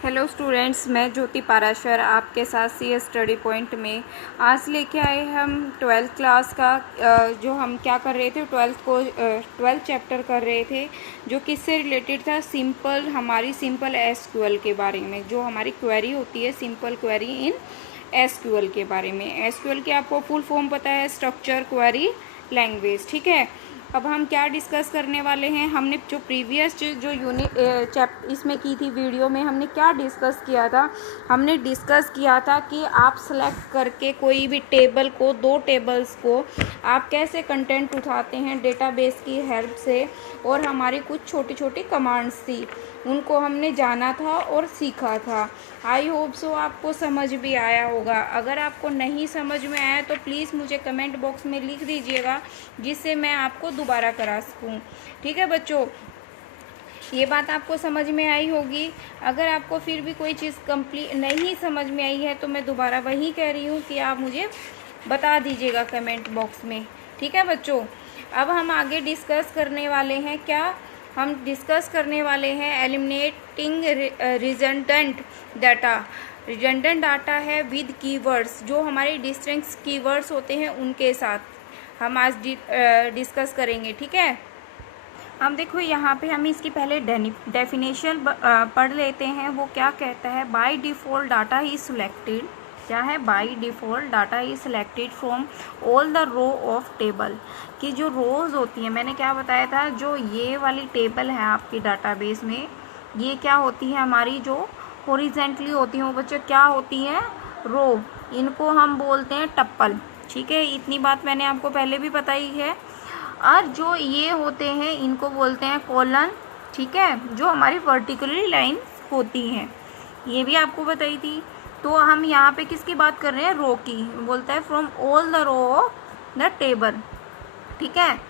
Hello students, मैं ज्योति पाराशर आपके साथ सी स्टडी पॉइंट में आज लेके आए हम 12th क्लास का जो हम क्या कर रहे थे 12th चैप्टर कर रहे थे जो किससे रिलेटेड था। हमारी सिंपल एसक्यूएल के बारे में, जो हमारी क्वेरी होती है सिंपल क्वेरी इन एसक्यूएल के बारे में। एसक्यूएल की आपको फुल फॉर्म पता है, स्ट्रक्चर क्वेरी लैंग्वेज। ठीक है, अब हम क्या डिस्कस करने वाले हैं। हमने जो प्रीवियस जो यूनिट इसमें की थी वीडियो में, हमने क्या डिस्कस किया था। हमने डिस्कस किया था कि आप सेलेक्ट करके कोई भी टेबल को, दो टेबल्स को आप कैसे कंटेंट उठाते हैं डेटाबेस की हेल्प से, और हमारी कुछ छोटी छोटी कमांड्स थी, उनको हमने जाना था और सीखा था। आई होप सो आपको समझ भी आया होगा। अगर आपको नहीं समझ में आया तो प्लीज़ मुझे कमेंट बॉक्स में लिख दीजिएगा, जिससे मैं आपको दोबारा करा सकूं। ठीक है बच्चों, ये बात आपको समझ में आई होगी। अगर आपको फिर भी कोई चीज़ कंप्लीट नहीं समझ में आई है तो मैं दोबारा वही कह रही हूँ कि आप मुझे बता दीजिएगा कमेंट बॉक्स में। ठीक है बच्चों, अब हम आगे डिस्कस करने वाले हैं। क्या हम डिस्कस करने वाले हैं? Eliminating redundant data. Redundant data है विद कीवर्ड्स, जो हमारे डिस्टिंक्ट कीवर्ड्स होते हैं उनके साथ हम आज डिस्कस करेंगे। ठीक है, अब देखो यहाँ पे हम इसकी पहले डेफिनेशन पढ़ लेते हैं। वो क्या कहता है? By default data is selected. क्या है? By default data is selected from all the row of table. कि जो रोज़ होती हैं, मैंने क्या बताया था, जो ये वाली टेबल है आपकी डाटाबेस में, ये क्या होती है हमारी, जो हॉरिजेंटली होती हैं वो बच्चे क्या होती हैं? रो। इनको हम बोलते हैं टप्पल। ठीक है, इतनी बात मैंने आपको पहले भी बताई है। और जो ये होते हैं इनको बोलते हैं कॉलन। ठीक है, जो हमारी वर्टिकली लाइन होती हैं, ये भी आपको बताई थी। तो हम यहाँ पे किसकी बात कर रहे हैं? रो की। बोलता है from all the row of the table. ठीक है,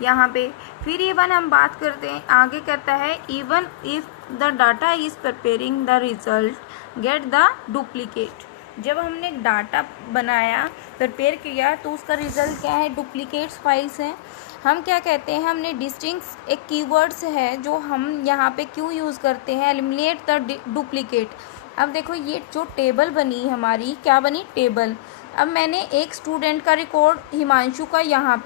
यहाँ पे फिर इवन हम बात करते हैं, आगे कहता है even if the data is preparing the result get the duplicate. जब हमने डाटा बनाया, प्रिपेयर किया, तो उसका रिजल्ट क्या है? डुप्लीकेट्स फाइल्स हैं। हम क्या कहते हैं? हमने डिस्टिंक्ट एक कीवर्ड्स है जो हम यहाँ पे क्यों यूज़ करते हैं? Eliminate the duplicate. अब देखो ये जो टेबल बनी हमारी, क्या बनी? टेबल। अब मैंने एक स्टूडेंट का रिकॉर्ड हिमांशु का यहाँ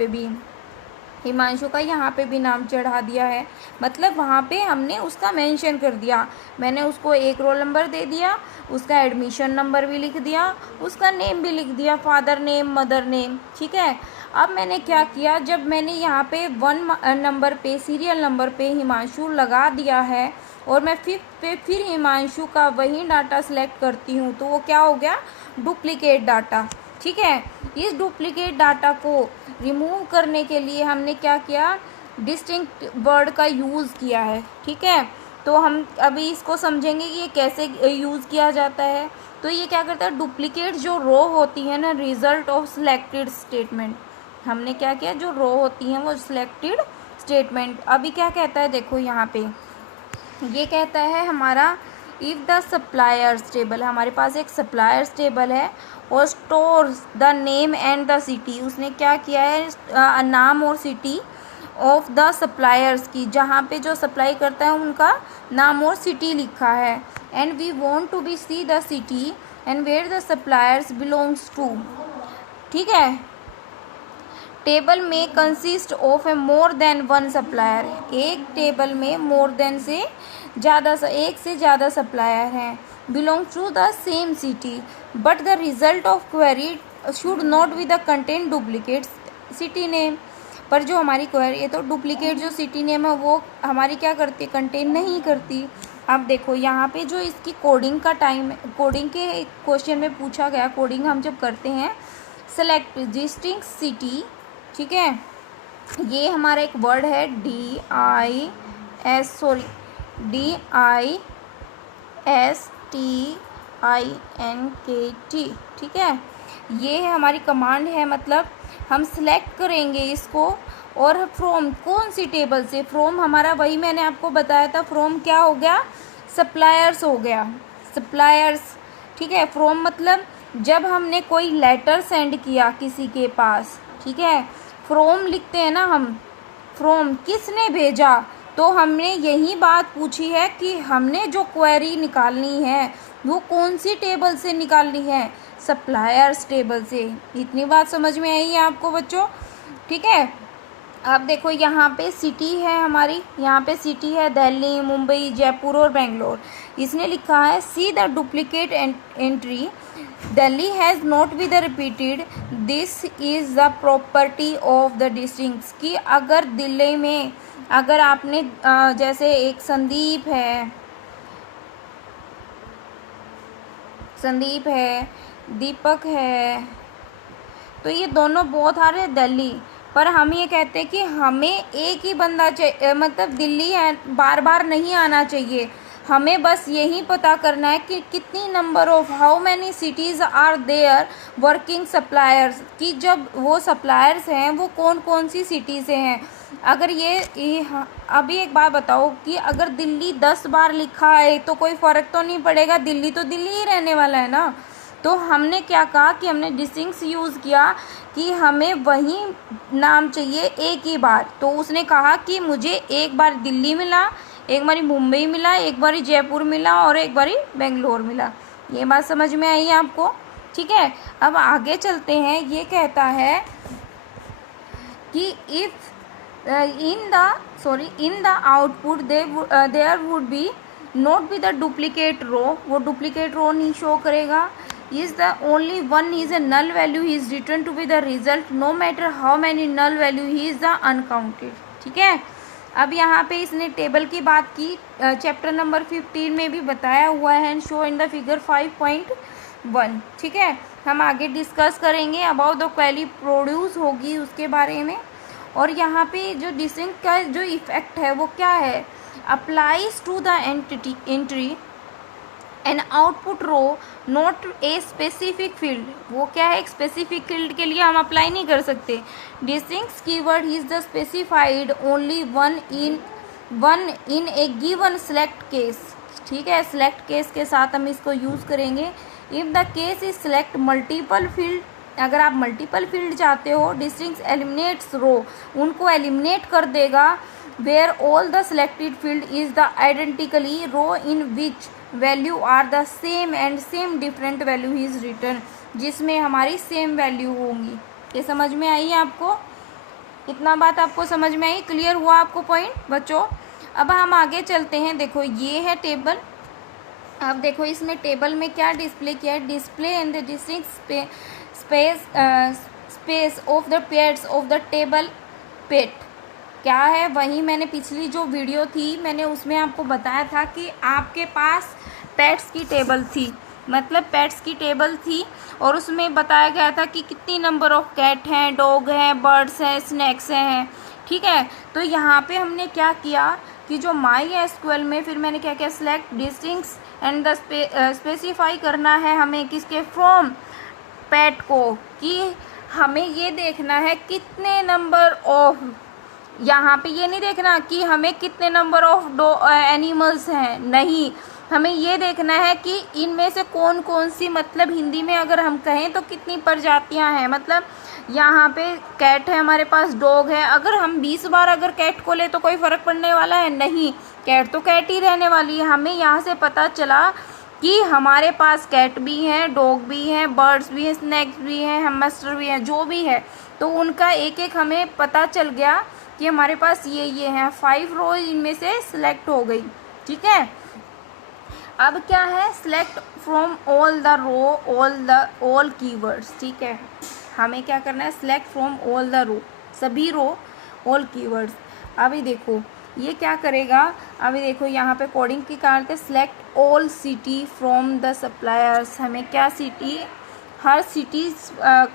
पे भी नाम चढ़ा दिया है, मतलब वहाँ पे हमने उसका मेंशन कर दिया। मैंने उसको एक रोल नंबर दे दिया, उसका एडमिशन नंबर भी लिख दिया, उसका नेम भी लिख दिया, फादर नेम, मदर नेम। ठीक है, अब मैंने क्या किया, जब मैंने यहाँ पे 1 नंबर पे, सीरियल नंबर पे हिमांशु लगा दिया है, और मैं 5th पे फिर हिमांशु का वही डाटा सेलेक्ट करती हूँ, तो वो क्या हो गया? Duplicate data. ठीक है, इस डुप्लीकेट डाटा को रिमूव करने के लिए हमने क्या किया? डिस्टिंक्ट वर्ड का यूज़ किया है। ठीक है, तो हम अभी इसको समझेंगे कि ये कैसे यूज़ किया जाता है। तो ये क्या करता है? डुप्लीकेट जो रो होती है ना, रिजल्ट ऑफ सिलेक्टेड स्टेटमेंट, हमने क्या किया? जो रो होती हैं वो सिलेक्टेड स्टेटमेंट। अभी क्या कहता है? देखो यहाँ पे ये कहता है हमारा इफ़ द सप्लायर्स टेबल, हमारे पास एक सप्लायर्स टेबल है और stores the name and the city. उसने क्या किया है? नाम और सिटी ऑफ द सप्लायर्स की, जहाँ पे जो सप्लाई करता है उनका नाम और सिटी लिखा है। And we want to be see the city and where the suppliers belongs to. ठीक है, टेबल में consist of a more then one supplier. एक टेबल में मोर देन से ज़्यादा, एक से ज़्यादा सप्लायर हैं। Belong to the same city but the result of query should not be the content duplicate city name. पर जो हमारी क्वेरी है, तो डुप्लीकेट जो सिटी नेम है वो हमारी क्या करती है? कंटेन नहीं करती। अब देखो यहाँ पे जो इसकी कोडिंग का टाइम, कोडिंग के क्वेश्चन में पूछा गया, कोडिंग हम जब करते हैं, सेलेक्ट डिस्टिंक्ट सिटी। ठीक है, ये हमारा एक वर्ड है DISTINKT। ठीक है, ये हमारी कमांड है, मतलब हम सिलेक्ट करेंगे इसको। और फ्रॉम कौन सी टेबल से? फ्रॉम हमारा वही मैंने आपको बताया था, फ्रॉम क्या हो गया? सप्लायर्स हो गया, सप्लायर्स। ठीक है, फ्रॉम मतलब जब हमने कोई लेटर सेंड किया किसी के पास, ठीक है, फ्रॉम लिखते हैं ना हम, फ्रॉम किसने भेजा? तो हमने यही बात पूछी है कि हमने जो क्वेरी निकालनी है वो कौन सी टेबल से निकालनी है, सप्लायर्स टेबल से। इतनी बात समझ में आई है आपको बच्चों, ठीक है। अब देखो यहाँ पे सिटी है हमारी, यहाँ पे सिटी है दिल्ली, मुंबई, जयपुर और बेंगलोर। इसने लिखा है see the duplicate entry, Delhi has not be the repeated, this is the property of the districts. कि अगर दिल्ली में अगर आपने जैसे एक संदीप है, दीपक है, तो ये दोनों बहुत आ रहे हैं दिल्ली, पर हम ये कहते हैं कि हमें एक ही बंदा चाहिए, मतलब दिल्ली है, बार बार नहीं आना चाहिए। हमें बस यही पता करना है कि कितनी number of how many cities are there working suppliers, कि जब वो सप्लायर्स हैं वो कौन कौन सी सिटी से हैं। अगर ये अभी एक बात बताओ कि अगर दिल्ली 10 बार लिखा है तो कोई फ़र्क तो नहीं पड़ेगा, दिल्ली तो दिल्ली ही रहने वाला है ना। तो हमने क्या कहा कि हमने डिस्टिंक्ट्स यूज़ किया कि हमें वही नाम चाहिए एक ही बार। तो उसने कहा कि मुझे एक बार दिल्ली मिला, एक बारी मुंबई मिला, एक बारी जयपुर मिला और एक बारी बेंगलोर मिला। ये बात समझ में आई आपको, ठीक है। अब आगे चलते हैं। ये कहता है कि if in the output there would be not be the duplicate row, वो डुप्लीकेट रो नहीं शो करेगा। is the only one is a null value, he is returned to be the result no matter how many null value he is the uncounted, ठीक है। अब यहाँ पे इसने table की बात की, चैप्टर नंबर 15 में भी बताया हुआ है and show in the figure 5.1, ठीक है। हम आगे डिस्कस करेंगे अबाउट द क्वेरी प्रोड्यूस होगी उसके बारे में। और यहाँ पे जो डिस्टिंक्ट का जो इफेक्ट है वो क्या है, applies to the entry an output row not a specific field. वो क्या है, एक स्पेसिफिक फील्ड के लिए हम अप्लाई नहीं कर सकते। Distinct keyword is the specified only one in A given select case, ठीक है। सेलेक्ट केस के साथ हम इसको यूज़ करेंगे। If the case is select multiple field, अगर आप मल्टीपल फील्ड चाहते हो, डिस्टिंक्ट एलिमिनेट्स रो, उनको एलिमिनेट कर देगा। Where all the selected field is the identically row in which value are the same and same different value is return, जिसमें हमारी same value होंगी। ये समझ में आई है आपको, इतना बात आपको समझ में आई, क्लियर हुआ आपको पॉइंट बच्चों। अब हम आगे चलते हैं। देखो ये है टेबल। अब देखो इसमें टेबल में क्या डिस्प्ले किया है, display in the distinct space of the pairs of the table pet. क्या है, वही मैंने पिछली जो वीडियो थी मैंने उसमें आपको बताया था कि आपके पास पेट्स की टेबल थी, मतलब पेट्स की टेबल थी और उसमें बताया गया था कि कितनी नंबर ऑफ कैट हैं, डॉग हैं, बर्ड्स हैं, स्नैक्स हैं, ठीक है। तो यहाँ पे हमने क्या किया कि जो माई एसक्यूएल में फिर मैंने क्या किया, सेलेक्ट डिस्टिंक्ट्स एंड द स्पेसिफाई करना है हमें किसके, फ्रॉम पेट को, कि हमें ये देखना है कितने नंबर ऑफ, यहाँ पे ये नहीं देखना कि हमें कितने नंबर ऑफ एनिमल्स हैं, नहीं, हमें ये देखना है कि इनमें से कौन कौन सी, मतलब हिंदी में अगर हम कहें तो कितनी प्रजातियां हैं। मतलब यहाँ पे कैट है हमारे पास, डॉग है, अगर हम 20 बार अगर कैट को ले तो कोई फ़र्क पड़ने वाला है नहीं, कैट तो कैट ही रहने वाली है। हमें यहाँ से पता चला कि हमारे पास कैट भी हैं, डॉग भी हैं, बर्ड्स भी हैं, स्नैक्स भी हैं, हैमस्टर भी हैं, जो भी है, तो उनका एक एक हमें पता चल गया कि हमारे पास ये हैं। 5 रो इनमें से सिलेक्ट हो गई, ठीक है। अब क्या है, select from all the row all keywords, ठीक है। हमें क्या करना है, select from all the row, सभी रो ऑल कीवर्ड्स। अभी देखो ये क्या करेगा, अभी देखो यहाँ पे कोडिंग की करते, select all city from the suppliers. हमें क्या सिटी, हर सिटी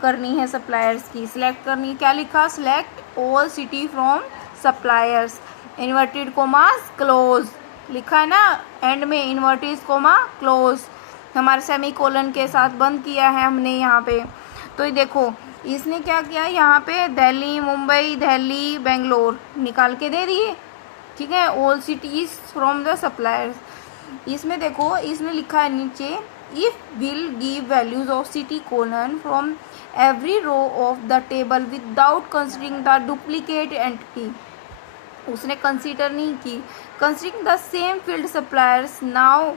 करनी है सप्लायर्स की, सिलेक्ट करनी, क्या लिखा, select all city from suppliers, inverted commas close लिखा है ना, एंड में इन्वर्टेड कोमा क्लोज, हमारे सेमी कोलन के साथ बंद किया है हमने यहाँ पे। तो ये देखो इसने क्या किया, यहाँ पे दिल्ली, मुंबई, दिल्ली, बेंगलोर निकाल के दे दिए, ठीक है, all cities from the suppliers. इसमें देखो इसने लिखा है नीचे, if will give values of city colon from every row of the table without considering the duplicate entity. उसने कंसीडर नहीं की। Considering the same field suppliers now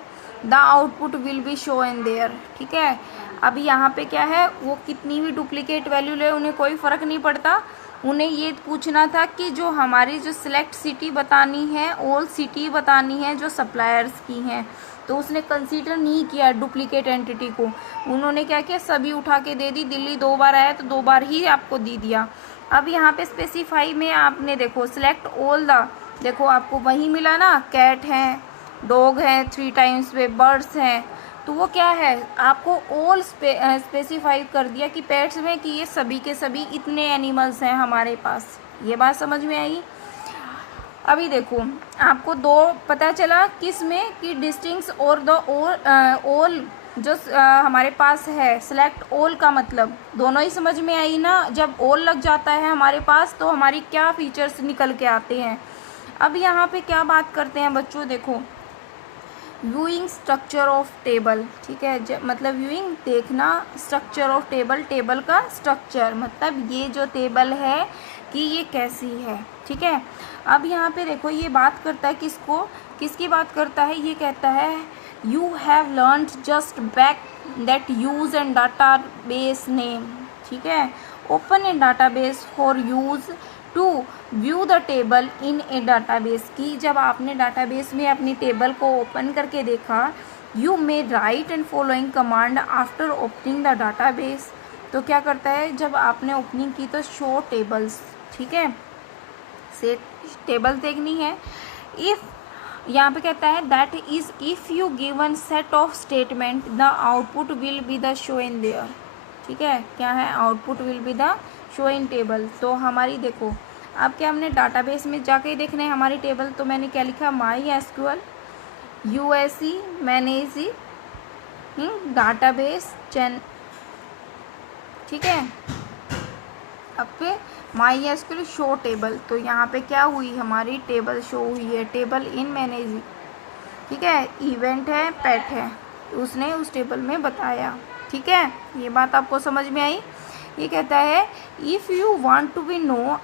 the output will be show in there. ठीक है, अब यहाँ पे क्या है, वो कितनी भी डुप्लीकेट वैल्यू ले उन्हें कोई फ़र्क नहीं पड़ता। उन्हें ये पूछना था कि जो हमारी जो सिलेक्ट सिटी बतानी है, ऑल सिटी बतानी है जो सप्लायर्स की हैं, तो उसने कंसीडर नहीं किया डुप्लीकेट एंटिटी को। उन्होंने क्या किया, सभी उठा के दे दी। दिल्ली 2 बार आया तो 2 बार ही आपको दे दिया। अब यहाँ पे स्पेसिफाई में आपने देखो सिलेक्ट ऑल द, देखो आपको वही मिला ना, कैट है, डॉग है 3 टाइम्स पे, बर्ड्स हैं, तो वो क्या है, आपको ऑल स्पेसिफाई कर दिया कि पेट्स में कि ये सभी के सभी इतने एनिमल्स हैं हमारे पास। ये बात समझ में आई। अभी देखो आपको 2 पता चला किस में कि डिस्टिंक्स और द ऑल जो हमारे पास है, सिलेक्ट ऑल का मतलब दोनों ही समझ में आई ना। जब ऑल लग जाता है हमारे पास तो हमारी क्या फीचर्स निकल के आते हैं। अब यहाँ पे क्या बात करते हैं बच्चों, देखो व्यूइंग स्ट्रक्चर ऑफ टेबल। ठीक है, मतलब व्यूइंग देखना, स्ट्रक्चर ऑफ टेबल, टेबल का स्ट्रक्चर मतलब ये जो टेबल है कि ये कैसी है। ठीक है, अब यहाँ पे देखो ये बात करता है किसको, किसकी बात करता है, ये कहता है you have learned just back that use and data base name. ठीक है, open a database for use to view the table in a database की जब आपने डाटाबेस में अपनी टेबल को ओपन करके देखा, you may right and following command after opening the database. तो क्या करता है, जब आपने ओपनिंग की तो शो टेबल्स। ठीक है, से टेबल देखनी है। इफ़ यहाँ पे कहता है that is if you given set of statement the output will be the show in there. ठीक है, क्या है, output will be the show in table. तो हमारी देखो अब क्या हमने डाटाबेस में जाके ही देखना है हमारी टेबल, तो मैंने क्या लिखा, MySQL USE manage database chain. ठीक है, अब पे माई एसक्यूएल शो टेबल, तो यहाँ पे क्या हुई, हमारी टेबल शो हुई है, टेबल इन मैनेज। ठीक है, इवेंट है, पेट है, उसने उस टेबल में बताया। ठीक है, ये बात आपको समझ में आई। ये कहता है if you want to be no,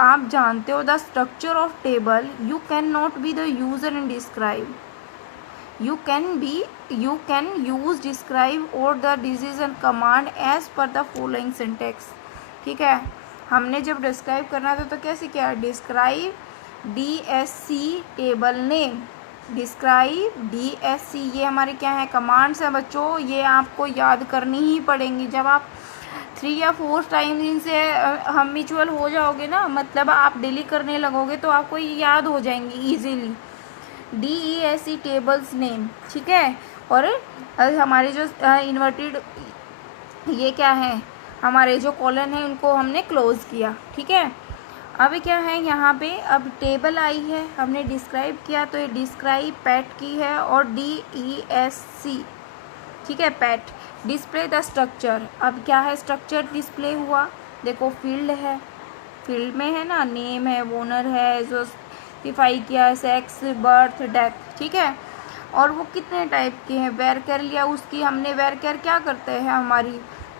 आप जानते हो the structure of table, you can not be the user and describe, you can use describe और the decision command as per the following syntax. ठीक है, हमने जब डिस्क्राइब करना था तो कैसे किया, describe DSC table name, describe DSC, ये हमारे क्या है, कमांड्स हैं बच्चों, ये आपको याद करनी ही पड़ेंगी। जब आप 3 या 4 टाइम इनसे हम म्यूचुअल हो जाओगे ना, मतलब आप डेली करने लगोगे तो आपको ये याद हो जाएंगी इजीली। DESC tables name. ठीक है, और हमारे जो इन्वर्टेड ये क्या है, हमारे जो कॉलन है उनको हमने क्लोज किया। ठीक है, अब क्या है यहाँ पे, अब टेबल आई है, हमने डिस्क्राइब किया तो ये डिस्क्राइब पैट की है और DESC। ठीक है, पैट डिस्प्ले द स्ट्रक्चर। अब क्या है, स्ट्रक्चर डिस्प्ले हुआ, देखो फील्ड है, फील्ड में है ना, नेम है, ओनर है, जो स्पेसिफाई किया है, सेक्स, बर्थ, डेथ। ठीक है, और वो कितने टाइप के हैं, वेर कर लिया उसकी हमने, वेर कर क्या करते हैं,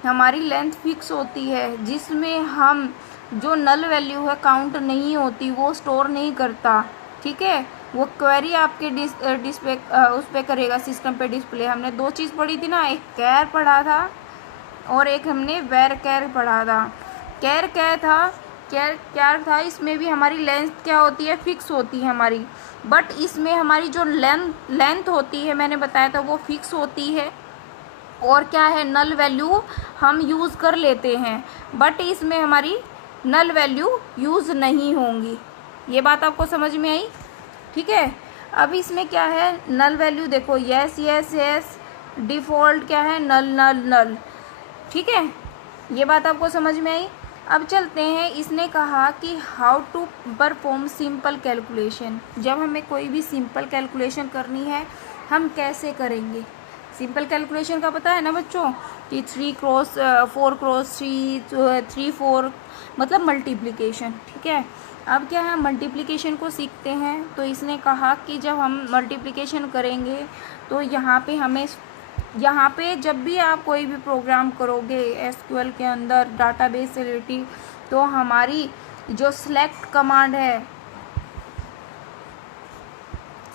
हमारी लेंथ फिक्स होती है, जिसमें हम जो नल वैल्यू है काउंट नहीं होती, वो स्टोर नहीं करता। ठीक है, वो क्वेरी आपके डिस्प्ले उस पर करेगा, सिस्टम पे डिस्प्ले। हमने 2 चीज़ पढ़ी थी ना, एक कैर पढ़ा था और एक हमने वेर कैर पढ़ा था। कैर क्या था, कैर क्या था, इसमें भी हमारी लेंथ क्या होती है, फिक्स होती है हमारी, बट इसमें हमारी जो लेंथ होती है मैंने बताया था वो फिक्स होती है, और क्या है, नल वैल्यू हम यूज़ कर लेते हैं, बट इसमें हमारी नल वैल्यू यूज़ नहीं होंगी। ये बात आपको समझ में आई। ठीक है, अब इसमें क्या है, नल वैल्यू देखो, यस यस यस, डिफ़ॉल्ट क्या है, नल नल नल। ठीक है, ये बात आपको समझ में आई। अब चलते हैं, इसने कहा कि how to perform simple calculation. जब हमें कोई भी सिंपल कैलकुलेशन करनी है हम कैसे करेंगे। सिंपल कैलकुलेशन का पता है ना बच्चों कि 3 क्रॉस 4 क्रॉस 3 4 मतलब मल्टीप्लिकेशन। ठीक है, अब क्या है, मल्टीप्लिकेशन को सीखते हैं। तो इसने कहा कि जब हम मल्टीप्लिकेशन करेंगे तो यहाँ पे जब भी आप कोई भी प्रोग्राम करोगे SQL के अंदर डाटाबेस से रिलेटेड, तो हमारी जो सेलेक्ट कमांड है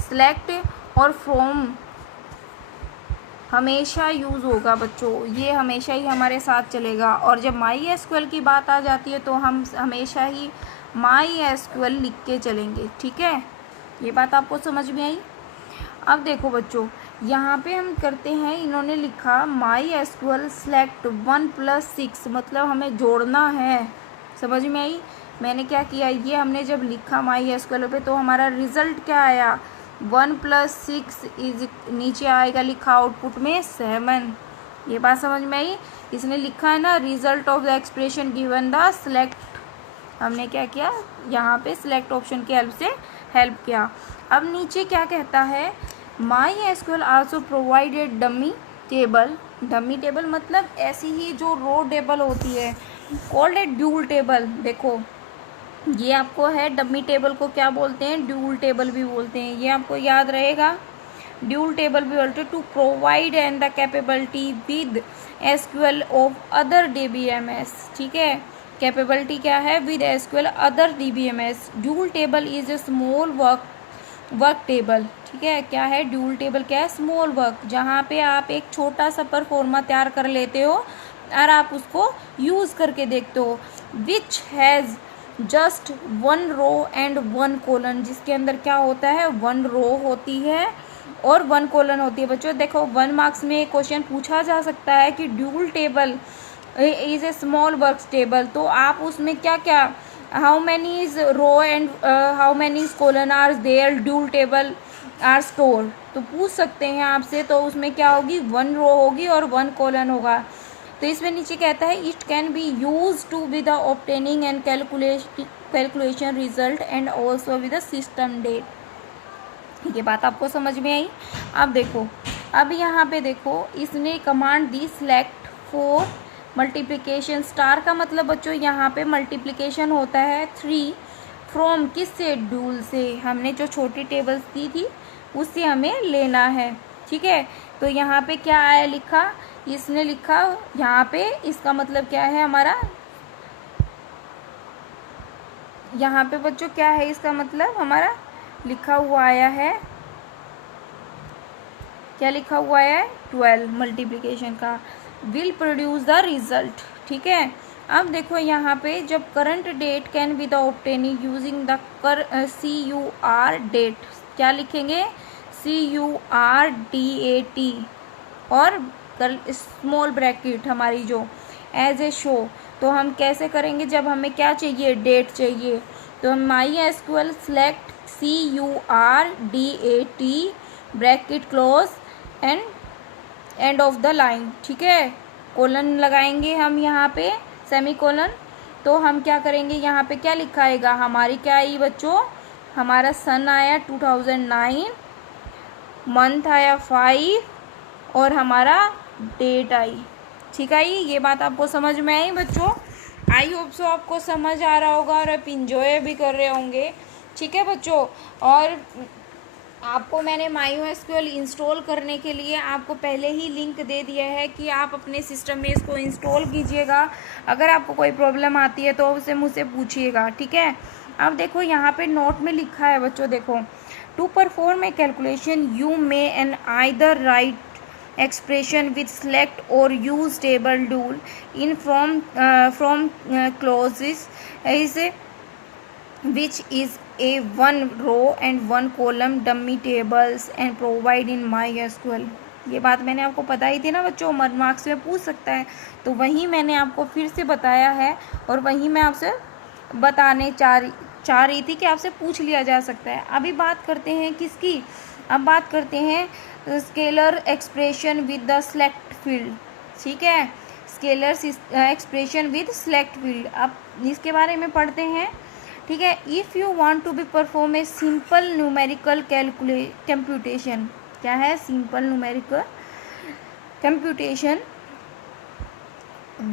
सेलेक्ट और फ्रॉम हमेशा यूज़ होगा बच्चों, ये हमेशा ही हमारे साथ चलेगा। और जब माई एसक्यूएल की बात आ जाती है तो हम हमेशा ही माई एसक्यूएल लिख के चलेंगे, ठीक है। ये बात आपको समझ में आई। अब देखो बच्चों, यहाँ पे हम करते हैं, इन्होंने लिखा माई एसक्यूएल सेलेक्ट 1+6, मतलब हमें जोड़ना है। समझ में आई। मैंने क्या किया, ये हमने जब लिखा माई एसक्यूएल पे तो हमारा रिजल्ट क्या आया, 1+6 इज नीचे आएगा लिखा आउटपुट में 7। ये बात समझ में आई। इसने लिखा है ना result of the expression given the select, हमने क्या किया यहाँ पे सिलेक्ट ऑप्शन की हेल्प से हेल्प किया। अब नीचे क्या कहता है, my SQL also provided dummy table. Dummy table मतलब ऐसी ही जो रो टेबल होती है, कॉल्ड ए ड्यूल टेबल। देखो ये आपको है, डमी टेबल को क्या बोलते हैं, ड्यूल टेबल भी बोलते हैं, ये आपको याद रहेगा। ड्यूल टेबल भी बोलते हैं to provide and the capability with SQL of other DBMS, ठीक है। कैपेबिलिटी क्या है, with SQL other DBMS. Dual table is a small work table, ठीक है। क्या है ड्यूल टेबल, क्या है, स्मॉल वर्क, जहाँ पे आप एक छोटा सा परफॉर्मा तैयार कर लेते हो और आप उसको यूज़ करके देखते हो। Which has just 1 row and 1 column, जिसके अंदर क्या होता है, 1 रो होती है और 1 कॉलन होती है। बच्चों देखो 1 मार्क्स में क्वेश्चन पूछा जा सकता है कि dual table is a small work table, तो आप उसमें क्या क्या, how many is row and how many is column are there dual table are store, तो पूछ सकते हैं आपसे। तो उसमें क्या होगी, 1 रो होगी और 1 कॉलन होगा। तो इसमें नीचे कहता है it can be use to with the obtaining and calculation result and also with the system date. ये बात आपको समझ में आई। अब देखो, अब यहाँ पे देखो इसने command the select for multiplication. Star का मतलब बच्चों यहाँ पे मल्टीप्लिकेशन होता है 3 फ्रॉम किस से, ड्यूल से। हमने जो छोटी टेबल्स दी थी उससे हमें लेना है, ठीक है। तो यहाँ पे क्या आया लिखा, इसने लिखा यहाँ पे, इसका मतलब क्या है हमारा, यहाँ पे बच्चों क्या है इसका मतलब, हमारा लिखा हुआ आया है, क्या लिखा हुआ है, 12 मल्टीप्लिकेशन का विल प्रोड्यूस द रिजल्ट, ठीक है। अब देखो यहाँ पे जब current date can be the obtaining using the CUR date, क्या लिखेंगे, CURDAT और स्मॉल ब्रैकेट हमारी जो एज ए शो। तो हम कैसे करेंगे, जब हमें क्या चाहिए, डेट चाहिए, तो हम my SQL select CURDAT bracket close and end of the line, ठीक है। कोलन लगाएंगे हम यहाँ पे, सेमी कोलन। तो हम क्या करेंगे, यहाँ पे क्या लिखा आएगा, हमारी क्या आई बच्चों, हमारा सन आया 2009, मंथ आया 5 और हमारा डेट आई, ठीक है। ये बात आपको समझ में आई बच्चों। आई होप सो आपको समझ आ रहा होगा और आप इंजॉय भी कर रहे होंगे, ठीक है बच्चों। और आपको मैंने MySQL इंस्टॉल करने के लिए आपको पहले ही लिंक दे दिया है कि आप अपने सिस्टम में इसको इंस्टॉल कीजिएगा। अगर आपको कोई प्रॉब्लम आती है तो उसे मुझसे पूछिएगा, ठीक है। अब देखो यहाँ पे नोट में लिखा है बच्चों, देखो to perform a calculation you may an either write expression with select or use table tool in from clauses is which is a 1 row and 1 column dummy tables and provide in MySQL। ये बात मैंने आपको बताई थी ना बच्चों, marks में पूछ सकता है, तो वही मैंने आपको फिर से बताया है और वही मैं आपसे बताने चाह रही थी कि आपसे पूछ लिया जा सकता है। अभी बात करते हैं किसकी, अब बात करते हैं scalar expression with the select field, ठीक है। Scalar expression with select field, अब इसके बारे में पढ़ते हैं, ठीक है। If you want to be perform a simple numerical computation, क्या है, simple numerical computation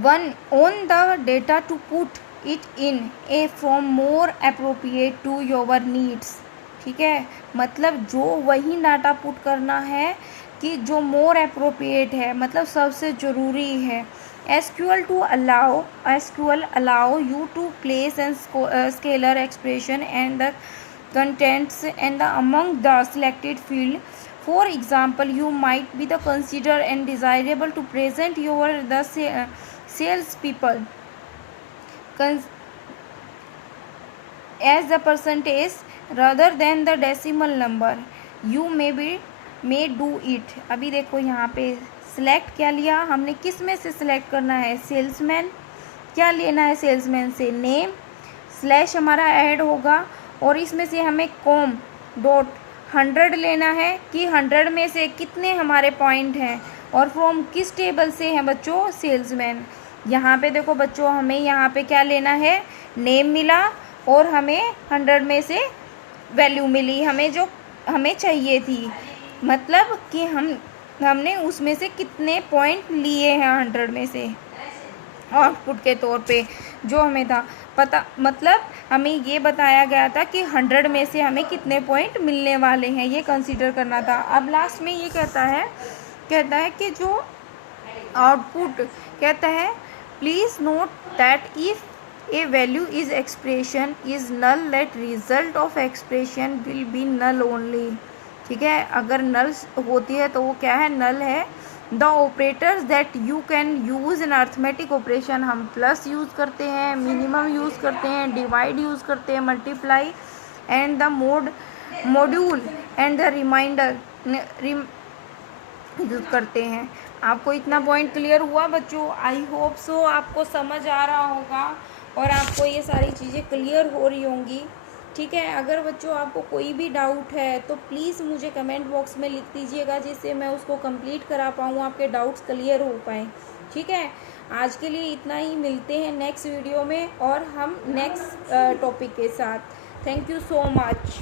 one on the data to put it in a form more appropriate to your needs, ठीक है। मतलब जो वही डाटा पुट करना है कि जो मोर अप्रोप्रिएट है, मतलब सबसे ज़रूरी है। SQL allow you to place and scalar expression and the contents and among the selected field. For example, you might be the consider and desirable to present your the sales people as the percentage rather than the decimal number. You may do it. अभी देखो यहाँ पे select क्या लिया हमने, किस में से सिलेक्ट करना है, सेल्समैन। क्या लेना है सेल्समैन से, नेम स्लैश हमारा ऐड होगा और इसमें से हमें कॉम डॉट 100 लेना है कि 100 में से कितने हमारे पॉइंट हैं और फ्रॉम किस टेबल से हैं बच्चों, सेल्समैन। यहाँ पे देखो बच्चों हमें यहाँ पे क्या लेना है, नेम मिला और हमें 100 में से वैल्यू मिली हमें जो हमें चाहिए थी, मतलब कि हमने उसमें से कितने पॉइंट लिए हैं 100 में से आउटपुट के तौर पे जो हमें था पता, मतलब हमें ये बताया गया था कि 100 में से हमें कितने पॉइंट मिलने वाले हैं, ये कंसीडर करना था। अब लास्ट में ये कहता है कि जो आउटपुट कहता है, please note that if a value is expression is null let result of expression will be null only. ठीक है, अगर नल होती है तो वो क्या है, नल है। The operators that you can use in arithmetic operation, हम प्लस यूज़ करते हैं, मिनिमम यूज़ करते हैं, डिवाइड यूज़ करते हैं, multiply and the module and the reminder use करते हैं। आपको इतना पॉइंट क्लियर हुआ बच्चों? आई होप सो आपको समझ आ रहा होगा और आपको ये सारी चीज़ें क्लियर हो रही होंगी। ठीक है, अगर बच्चों आपको कोई भी डाउट है तो प्लीज़ मुझे कमेंट बॉक्स में लिख दीजिएगा, जिससे मैं उसको कंप्लीट करा पाऊँ, आपके डाउट्स क्लियर हो पाएँ। ठीक है, आज के लिए इतना ही, मिलते हैं नेक्स्ट वीडियो में और हम नेक्स्ट टॉपिक के साथ। Thank you so much.